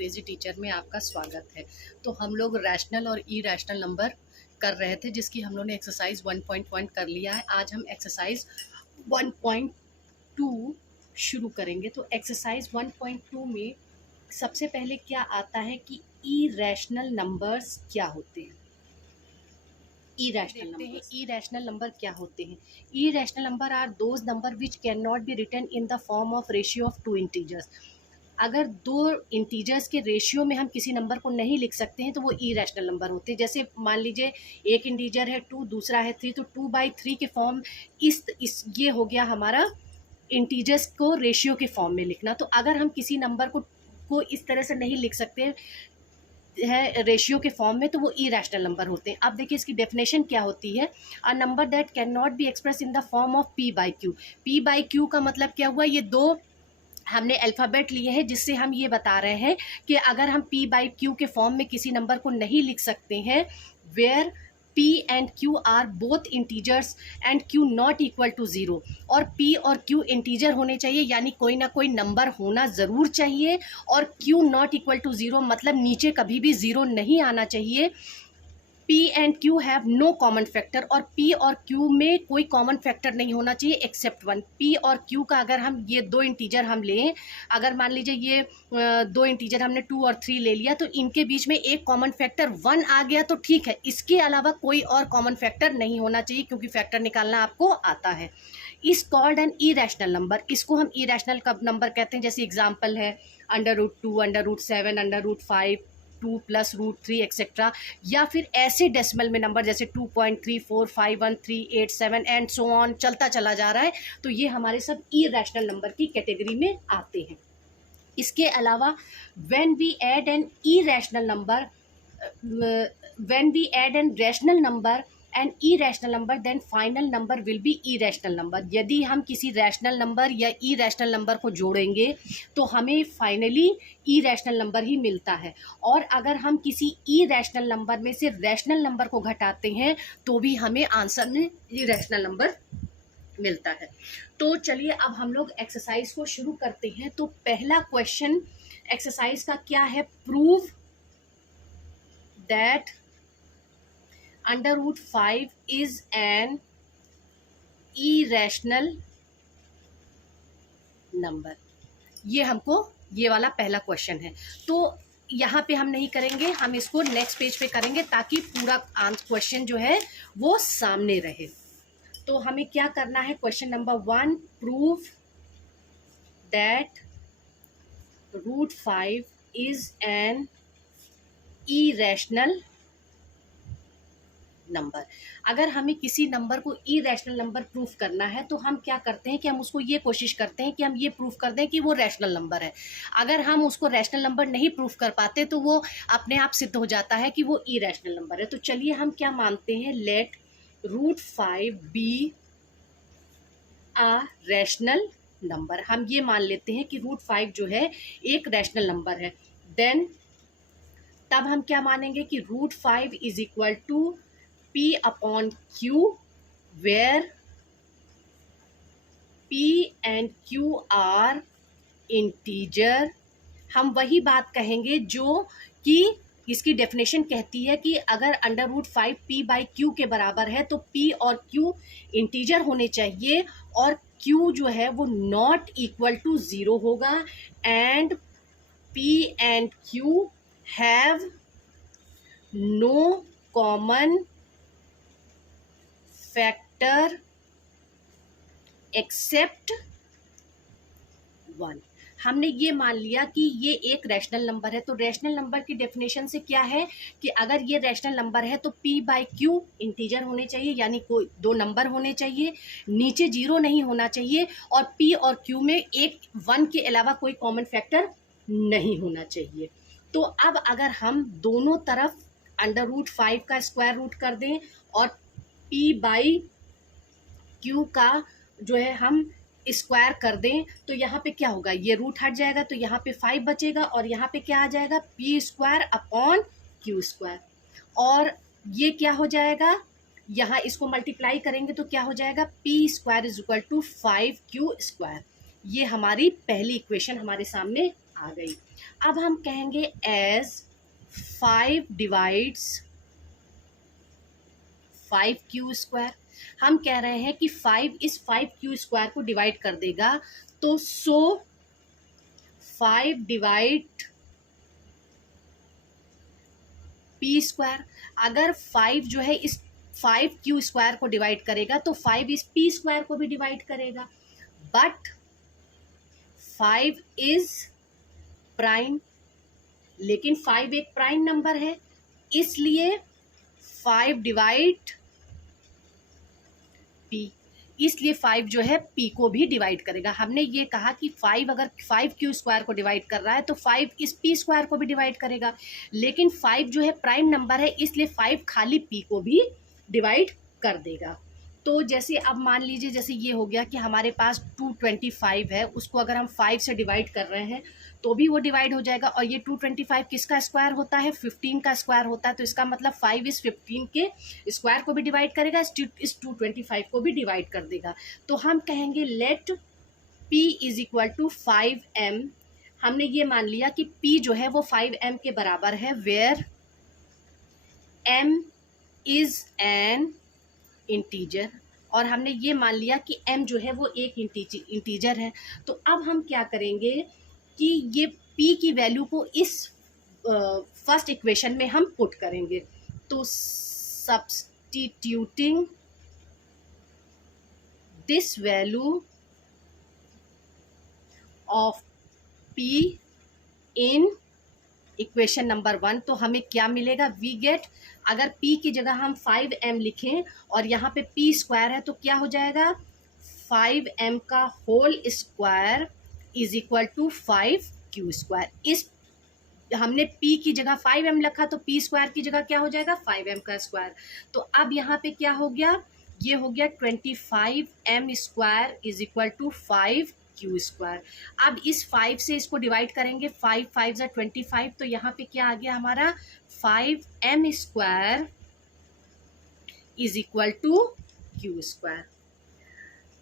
Crazy teacher में आपका स्वागत है। तो हम लोग रैशनल और इरैशनल नंबर कर रहे थे, जिसकी हम लोग ने एक्सरसाइज 1.1 कर लिया है। आज हम एक्सरसाइज 1.2 शुरू करेंगे। तो एक्सरसाइज 1.2 में सबसे पहले क्या आता है कि इरैशनल नंबर्स क्या होते हैं। इरैशनल नंबर क्या होते हैं? Irrational number are those number which can not be written in the form of ratio of two integers. अगर दो इंटीजर्स के रेशियो में हम किसी नंबर को नहीं लिख सकते हैं तो वो इरैशनल नंबर होते हैं। जैसे मान लीजिए एक इंटीजर है 2, दूसरा है 3, तो 2/3 के फॉर्म इस ये हो गया हमारा इंटीजर्स को रेशियो के फॉर्म में लिखना। तो अगर हम किसी नंबर को इस तरह से नहीं लिख सकते है रेशियो के फॉर्म में, तो वो इरैशनल नंबर होते हैं। अब देखिए इसकी डेफिनेशन क्या होती है। A number that can not be express in the form of p/q। p/q का मतलब क्या हुआ? ये दो हमने अल्फ़ाबेट लिए हैं जिससे हम ये बता रहे हैं कि अगर हम p/q के फॉर्म में किसी नंबर को नहीं लिख सकते हैं, where p and q are both integers and q not equal to 0, और p और q इंटीजर होने चाहिए, यानी कोई ना कोई नंबर होना ज़रूर चाहिए, और q नॉट इक्वल टू 0 मतलब नीचे कभी भी 0 नहीं आना चाहिए। P and Q have no common factor, और P और Q में कोई कॉमन फैक्टर नहीं होना चाहिए एक्सेप्ट 1। P और Q का अगर हम ये दो इंटीजर हम लें, अगर मान लीजिए ये दो इंटीजर हमने 2 और 3 ले लिया, तो इनके बीच में एक कॉमन फैक्टर 1 आ गया तो ठीक है, इसके अलावा कोई और कॉमन फैक्टर नहीं होना चाहिए, क्योंकि फैक्टर निकालना आपको आता है। इस कॉल्ड एन इरैशनल नंबर, इसको हम इरैशनल नंबर कहते हैं। जैसे एग्जाम्पल है √2, √7, √5, 2 + √3 एक्सेट्रा, या फिर ऐसे डेसिमल में नंबर जैसे 2.345138 एंड सो ऑन चलता चला जा रहा है, तो ये हमारे सब इरैशनल नंबर की कैटेगरी में आते हैं। इसके अलावा when we add an irrational number, when we add an rational number and irrational number, then final number will be irrational number. यदि हम किसी रैशनल नंबर या इरैशनल नंबर को जोड़ेंगे तो हमें फाइनली इरैशनल नंबर ही मिलता है, और अगर हम किसी इरैशनल नंबर में से रैशनल नंबर को घटाते हैं तो भी हमें आंसर में इरैशनल नंबर मिलता है। तो चलिए अब हम लोग एक्सरसाइज को शुरू करते हैं। तो पहला क्वेश्चन एक्सरसाइज का क्या है? Prove that √5 is an irrational number। ये हमको ये वाला पहला क्वेश्चन है। तो यहाँ पे हम नहीं करेंगे, हम इसको नेक्स्ट पेज पे करेंगे ताकि पूरा क्वेश्चन जो है वो सामने रहे। तो हमें क्या करना है? Question number 1, prove that √5 is an irrational number. अगर हमें किसी नंबर को इरैशनल नंबर प्रूफ करना है तो हम क्या करते हैं कि हम उसको ये कोशिश करते हैं कि हम ये प्रूफ कर दें कि वो रैशनल नंबर है। अगर हम उसको रैशनल नंबर नहीं प्रूफ कर पाते तो वो अपने आप सिद्ध हो जाता है कि वो इरैशनल नंबर है। तो चलिए हम क्या मानते हैं? Let √5 be a rational number. हम ये मान लेते हैं कि √5 जो है एक रैशनल नंबर है। देन तब हम क्या मानेंगे कि √5 is equal to P/Q, where P and Q are integer। हम वही बात कहेंगे जो कि इसकी डेफिनेशन कहती है कि अगर √5 P/Q के बराबर है तो P और Q इंटीजर होने चाहिए, और Q जो है वो नॉट इक्वल टू 0 होगा, and P and Q have no common factor except 1। हमने ये मान लिया कि ये एक रैशनल नंबर है। तो रैशनल नंबर की डेफिनेशन से क्या है कि अगर ये रैशनल नंबर है तो P/Q इंटीजर होने चाहिए, यानी कोई दो नंबर होने चाहिए, नीचे 0 नहीं होना चाहिए, और P और Q में एक 1 के अलावा कोई कॉमन फैक्टर नहीं होना चाहिए। तो अब अगर हम दोनों तरफ √5 का स्क्वायर रूट कर दें और P/Q का जो है हम स्क्वायर कर दें, तो यहाँ पे क्या होगा? ये रूट हट जाएगा तो यहाँ पे 5 बचेगा, और यहाँ पे क्या आ जाएगा? P²/Q²। और ये क्या हो जाएगा? यहाँ इसको मल्टीप्लाई करेंगे तो क्या हो जाएगा? P² = 5Q²। ये हमारी पहली इक्वेशन हमारे सामने आ गई। अब हम कहेंगे एज 5 डिवाइड्स 5q²। हम कह रहे हैं कि 5 इस 5q² को डिवाइड कर देगा, तो 5 डिवाइड p²। अगर 5 जो है इस 5q² को डिवाइड करेगा तो 5 इस p² को भी डिवाइड करेगा, बट 5 इज प्राइम, लेकिन 5 एक प्राइम नंबर है, इसलिए 5 डिवाइड p, इसलिए 5 जो है p को भी डिवाइड करेगा। हमने ये कहा कि 5 अगर 5q² को डिवाइड कर रहा है तो 5 इस p² को भी डिवाइड करेगा, लेकिन 5 जो है प्राइम नंबर है, इसलिए 5 खाली p को भी डिवाइड कर देगा। तो जैसे अब मान लीजिए जैसे ये हो गया कि हमारे पास 225 है, उसको अगर हम 5 से डिवाइड कर रहे हैं तो भी वो डिवाइड हो जाएगा, और ये 225 किसका स्क्वायर होता है, 15 का स्क्वायर होता है, तो इसका मतलब 5 इस 15 के स्क्वायर को भी डिवाइड करेगा, इस 225 को भी डिवाइड कर देगा। तो हम कहेंगे let p is equal to 5m। हमने ये मान लिया कि p जो है वो 5m के बराबर है, where m is an integer, और हमने ये मान लिया कि m जो है वो एक इंटीजर है। तो अब हम क्या करेंगे कि ये p की वैल्यू को इस फर्स्ट इक्वेशन में हम पुट करेंगे। तो substituting this value of p in equation number 1, तो हमें क्या मिलेगा, वी गेट, अगर p की जगह हम 5m लिखें और यहाँ पे p² है तो क्या हो जाएगा, 5m का whole square is equal to 5q²। इस हमने p की जगह 5m लिखा तो p² की जगह क्या हो जाएगा, 5m का स्क्वायर। तो अब यहाँ पे क्या हो गया, ये हो गया 25m² is equal to 5q²। अब इस 5 से इसको डिवाइड करेंगे, 5 5 ज़ा 25, तो यहाँ पे क्या आ गया हमारा 5m² is equal to q²।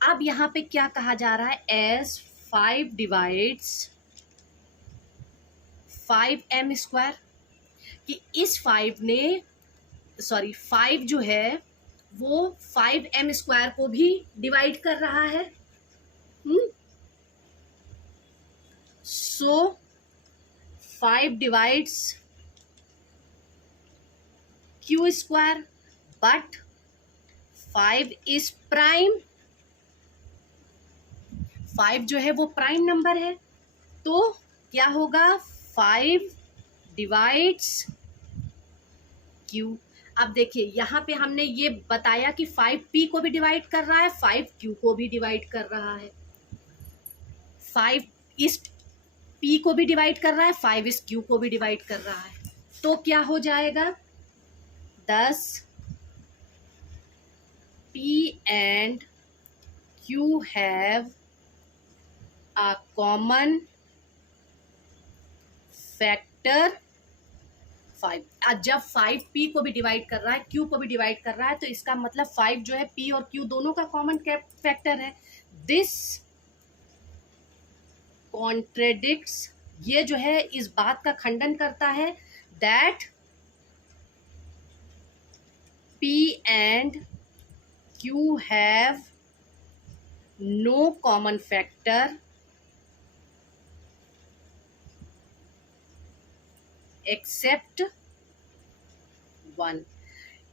अब यहाँ पे क्या कहा जा रहा है, एज 5 डिवाइड्स 5m², कि इस 5 जो है वो 5m² को भी डिवाइड कर रहा है। सो 5 divides q², but 5 is prime, 5 जो है वो प्राइम नंबर है, तो क्या होगा, 5 डिवाइड्स q। अब देखिए यहाँ पे हमने ये बताया कि 5p को भी डिवाइड कर रहा है, 5q को भी डिवाइड कर रहा है, 5 इस p को भी डिवाइड कर रहा है, 5 इस q को भी डिवाइड कर रहा है, तो क्या हो जाएगा, 10 p and q have a common factor 5। जब 5p को भी डिवाइड कर रहा है, q को भी डिवाइड कर रहा है, तो इसका मतलब 5 जो है p और q दोनों का कॉमन फैक्टर है। दिस कॉन्ट्रेडिक्ट्स, ये जो है इस बात का खंडन करता है, that p and q have no common factor except 1।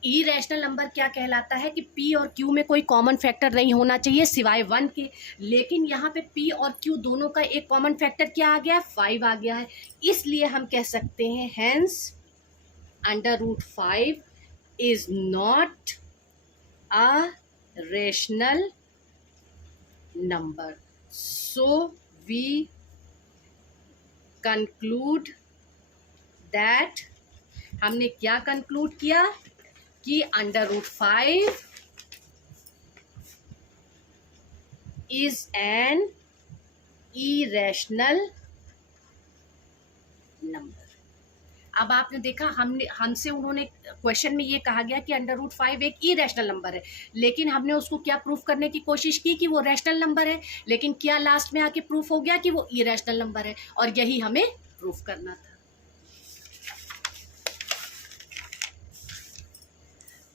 Irrational number क्या कहलाता है कि p और q में कोई कॉमन फैक्टर नहीं होना चाहिए सिवाय 1 के, लेकिन यहाँ पे p और q दोनों का एक कॉमन फैक्टर क्या आ गया, 5 आ गया है, इसलिए हम कह सकते हैं hence √5 is not a rational number. So we conclude that, हमने क्या कंक्लूड किया कि √5 इज एन इरेशनल नंबर। अब आपने देखा हमसे उन्होंने क्वेश्चन में ये कहा गया कि √5 एक इरेशनल नंबर है, लेकिन हमने उसको क्या प्रूफ करने की कोशिश की कि वो रैशनल नंबर है, लेकिन क्या लास्ट में आके प्रूफ हो गया कि वो इरेशनल नंबर है, और यही हमें प्रूफ करना था।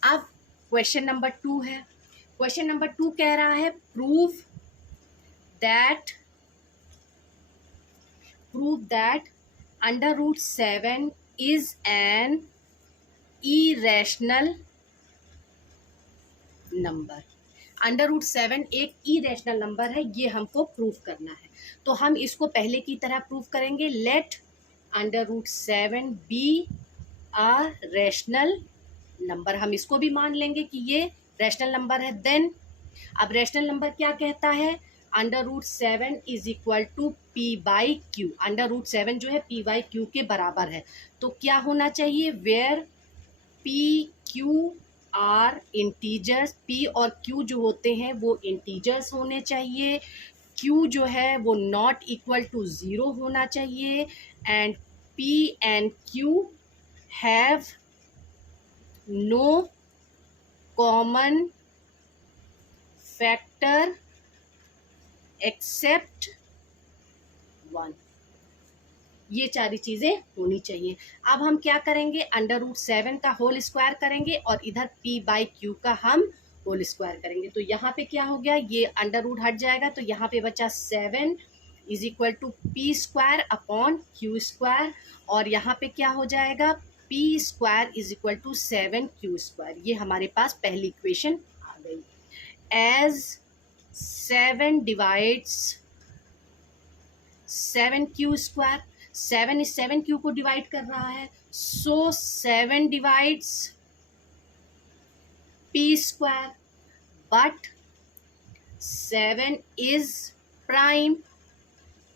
अब क्वेश्चन नंबर 2 है। क्वेश्चन नंबर 2 कह रहा है prove that √7 is an irrational number. √7 एक इरेशनल नंबर है, ये हमको प्रूफ करना है। तो हम इसको पहले की तरह प्रूफ करेंगे। लेट √7 बी आ रैशनल नंबर, हम इसको भी मान लेंगे कि ये रैशनल नंबर है। देन अब रैशनल नंबर क्या कहता है, √7 इज इक्वल टू p/q। √7 जो है p/q के बराबर है। तो क्या होना चाहिए, where p/q are integers, p और q जो होते हैं वो इंटीजर्स होने चाहिए, q जो है वो नॉट इक्वल टू 0 होना चाहिए, and p and q have no common factor except 1। ये सारी चीज़ें होनी चाहिए। अब हम क्या करेंगे, √7 का होल स्क्वायर करेंगे और इधर p/q का हम होल स्क्वायर करेंगे। तो यहाँ पे क्या हो गया, ये अंडर रूट हट जाएगा, तो यहाँ पे बचा 7 is equal to p² / q², और यहाँ पे क्या हो जाएगा, p² is equal to 7q²। ये हमारे पास पहली इक्वेशन आ गई। एज 7 डिवाइड्स 7q², 7 इस 7q को डिवाइड कर रहा है, सो 7 divides p², but 7 is prime,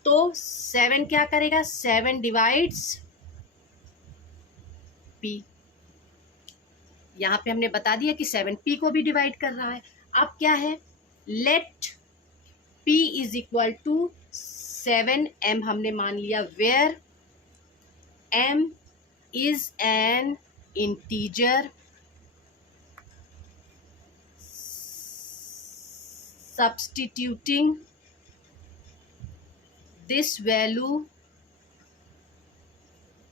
तो 7 क्या करेगा, 7 डिवाइड्स p। यहां पे हमने बता दिया कि 7p को भी डिवाइड कर रहा है। अब क्या है, let p is equal to 7m हमने मान लिया, where m is an integer substituting this value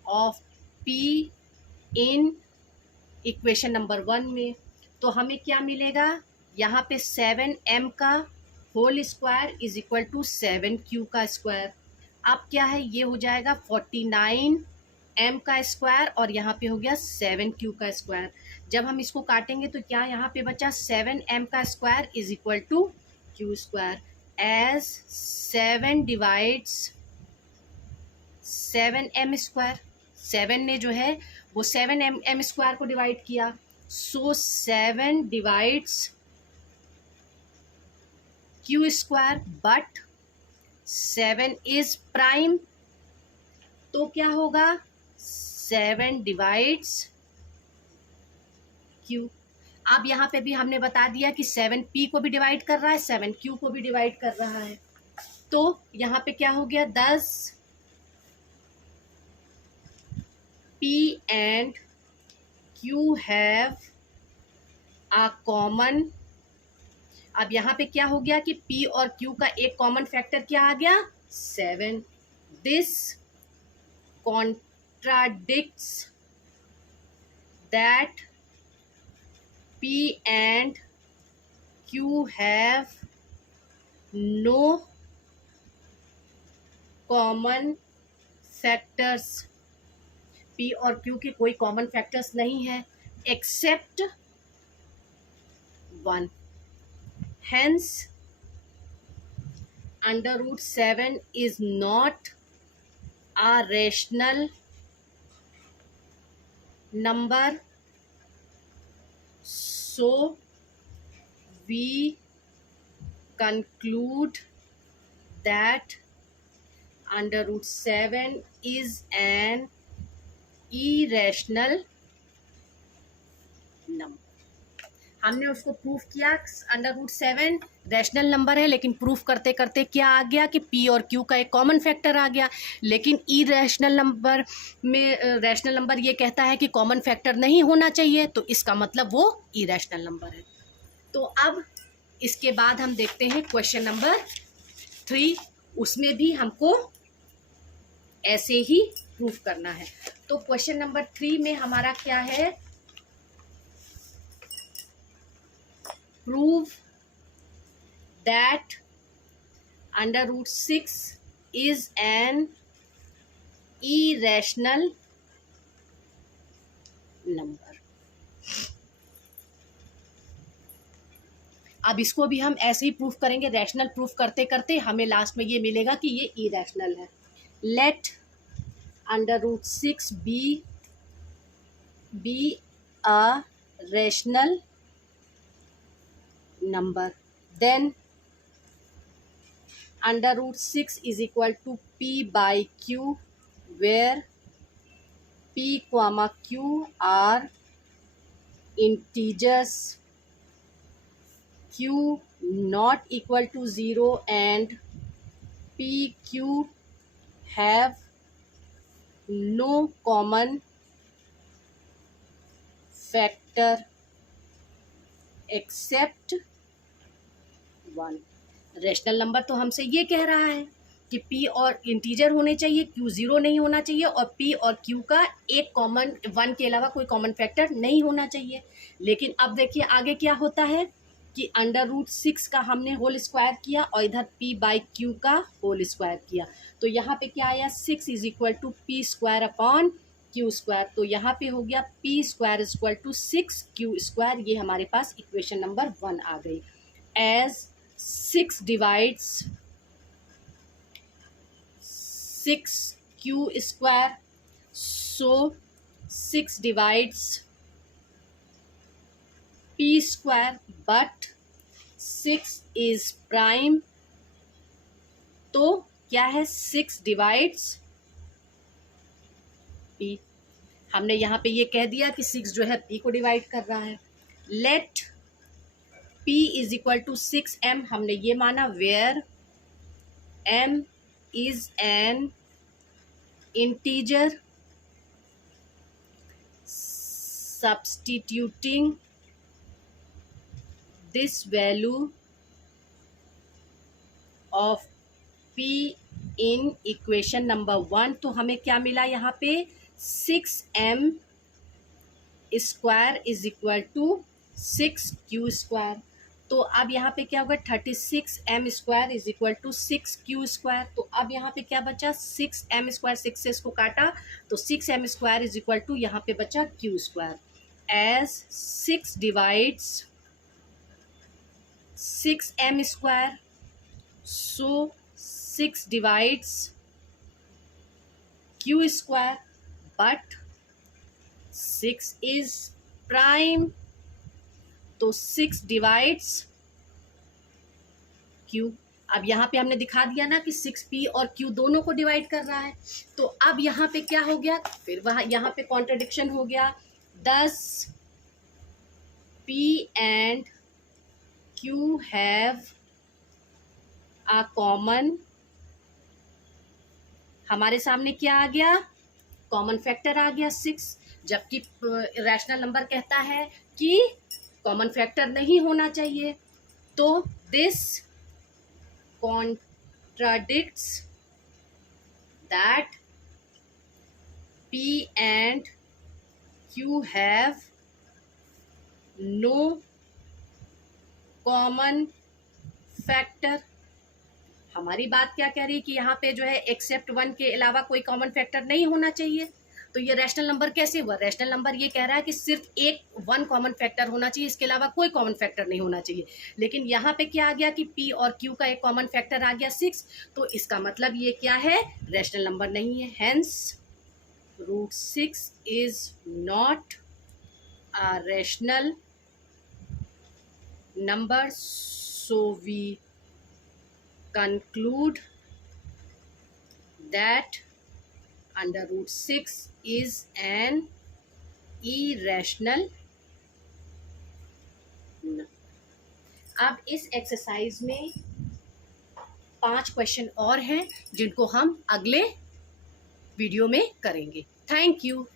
of p in equation number 1 में। तो हमें क्या मिलेगा, यहाँ पे 7m का whole square is equal to 7q का स्क्वायर। अब क्या है, ये हो जाएगा 49m का स्क्वायर, और यहाँ पे हो गया 7q का स्क्वायर। जब हम इसको काटेंगे तो क्या यहाँ पे बचा, 7m का square is equal to q²। As 7 divides 7m², 7 ने जो है वो 7m² को डिवाइड किया, सो 7 divides q², but 7 is prime, तो क्या होगा, 7 डिवाइड्स q। अब यहाँ पे भी हमने बता दिया कि 7p को भी डिवाइड कर रहा है, 7q को भी डिवाइड कर रहा है। तो यहाँ पे क्या हो गया, 10 p and q have a common। अब यहाँ पे क्या हो गया कि p और q का एक कॉमन फैक्टर क्या आ गया, 7। This contradicts that p and q have no common factors, p और q के कोई कॉमन फैक्टर्स नहीं है accept 1। Hence √7 is not a rational number, so we conclude that √7 is an irrational number। हमने उसको proof किया, √7 रैशनल नंबर है, लेकिन प्रूफ करते करते क्या आ गया कि पी और क्यू का एक कॉमन फैक्टर आ गया। लेकिन ई रैशनल नंबर में रैशनल नंबर ये कहता है कि कॉमन फैक्टर नहीं होना चाहिए, तो इसका मतलब वो ई रैशनल नंबर है। तो अब इसके बाद हम देखते हैं क्वेश्चन नंबर 3। उसमें भी हमको ऐसे ही प्रूफ करना है। तो क्वेश्चन नंबर 3 में हमारा क्या है, prove that √6 is an irrational number. अब इसको भी हम ऐसे ही प्रूफ करेंगे, रैशनल प्रूफ करते करते हमें लास्ट में ये मिलेगा कि ये इरेशनल है। Let √6 be a rational number, then √6 is equal to p by q, where p comma q are integers, q not equal to 0 and p q have no common factor except 1। Rational number तो हमसे ये कह रहा है कि p और integer होने चाहिए, q 0 नहीं होना चाहिए, और p और q का एक कॉमन 1 के अलावा कोई कॉमन फैक्टर नहीं होना चाहिए। लेकिन अब देखिए आगे क्या होता है कि √6 का हमने होल स्क्वायर किया और इधर p बाई क्यू का होल स्क्वायर किया, तो यहाँ पे क्या आया, 6 is equal to P square upon Q square. तो यहाँ पे हो गया P square is equal to 6 Q square. ये हमारे पास इक्वेशन नंबर 1 आ गई। As 6 divides 6 Q square, so 6 divides p square, but 6 is prime. तो क्या है, 6 डिवाइड्स p। हमने यहाँ पे ये कह दिया कि 6 जो है p को डिवाइड कर रहा है। Let p is equal to 6m, हमने ये माना where m is an integer, substituting this value of p in equation number 1। तो हमें क्या मिला यहाँ पे, 6m square is equal to 6q square. तो अब यहाँ पे क्या होगा, 36m square is equal to 6q square. तो अब यहाँ पे क्या बचा, 6m स्क्वायर, 6 से इसको काटा तो 6m square is equal to यहाँ पे बचा q square. As 6 divides 6m square, so 6 divides q square, but 6 is prime. तो 6 डिवाइड्स q। अब यहाँ पे हमने दिखा दिया ना कि 6p और q दोनों को डिवाइड कर रहा है। तो अब यहाँ पे क्या हो गया, फिर वहाँ यहाँ पे कॉन्ट्रडिक्शन हो गया। 10 p and q have a common, हमारे सामने क्या आ गया, कॉमन फैक्टर आ गया 6, जबकि रैशनल नंबर कहता है कि कॉमन फैक्टर नहीं होना चाहिए। तो this contradicts that p and q have no common factor. हमारी बात क्या कह रही है कि यहाँ पे जो है एक्सेप्ट 1 के अलावा कोई कॉमन फैक्टर नहीं होना चाहिए। तो ये रैशनल नंबर कैसे हुआ, रैशनल नंबर ये कह रहा है कि सिर्फ एक 1 कॉमन फैक्टर होना चाहिए, इसके अलावा कोई कॉमन फैक्टर नहीं होना चाहिए। लेकिन यहाँ पे क्या आ गया कि p और q का एक कॉमन फैक्टर आ गया 6, तो इसका मतलब ये क्या है, रैशनल नंबर नहीं है। Hence √6 is not a rational number, so we conclude that √6 is an irrational अब इस एक्सरसाइज में 5 क्वेश्चन और हैं जिनको हम अगले वीडियो में करेंगे। Thank you.